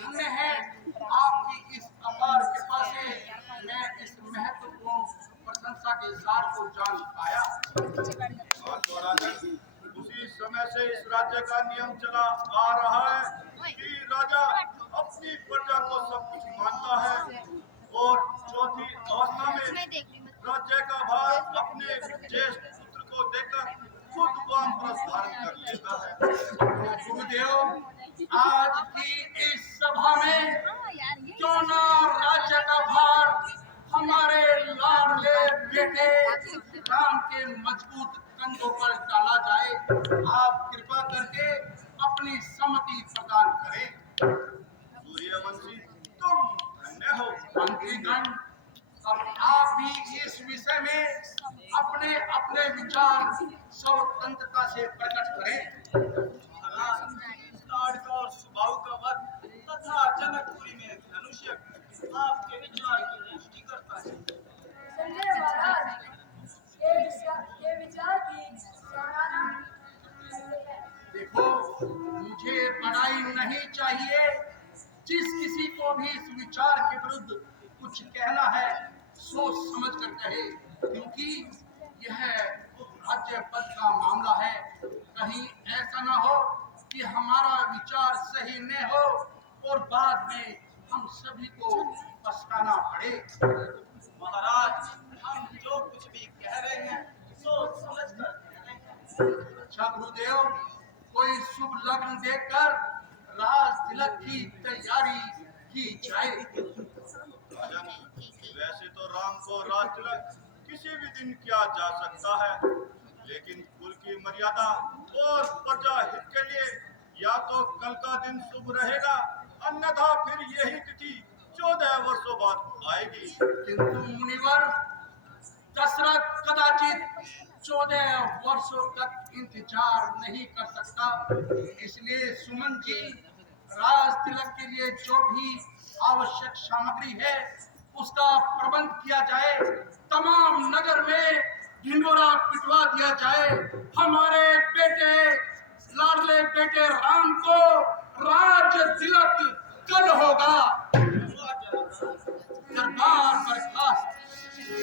धन्य है आपकी इस अपार कृपा से मैं इस महत्वपूर्ण प्रशंसा के सार को जान पाया। उसी समय से इस राज्य का नियम चला आ रहा है कि राजा अपनी प्रजा को सब कुछ मानता है और चौथी अवस्था में राज्य का भार अपने ज्येष्ठ पुत्र को देकर खुद वामप्रस्थ धारण कर लेता है। गुरुदेव, आज की इस सभा में क्यों ना राज्य का भार हमारे लाडले बेटे राम के मजबूत कंधों पर डाला जाए। आप कृपा करके अपनी सम्मति प्रदान करें। सूर्यवंशी, तुम धन्य हो। मंत्रीगण, अब आप भी इस विषय में अपने अपने विचार स्वतंत्रता से प्रकट करें। और सुबाहु का वध तथा जनकपुरी में धनुष्य आपके विचार की पुष्टि करता है। संजय महाराज, ये विचार की सराहना है। देखो, मुझे बड़ाई नहीं चाहिए। जिस किसी को भी इस विचार के विरुद्ध कुछ कहना है सोच समझ कर कहे, क्योंकि यह राज्य पद का मामला है। कहीं ऐसा ना हो कि हमारा विचार सही न हो और बाद में हम सभी को पछताना पड़े। महाराज, हम जो कुछ भी कह रहे हैं सोच समझ कर कह रहे हैं। अच्छा गुरुदेव, कोई शुभ लग्न देखकर राज तिलक की तैयारी की जाए। राजन, वैसे तो राम को राज तिलक किसी भी दिन किया जा सकता है, लेकिन कुल की मर्यादा और प्रजा हित के लिए या तो कल का दिन शुभ रहेगा, अन्यथा फिर यही तिथि 14 वर्षों बाद आएगी। किंतु मुनिवर, दशरथ कदाचित 14 वर्षों तक इंतजार नहीं कर सकता। इसलिए सुमन जी, राज तिलक के लिए जो भी आवश्यक सामग्री है उसका प्रबंध किया जाए। तमाम नगर में ढिंडोरा पिटवा दिया जाए। हमारे बेटे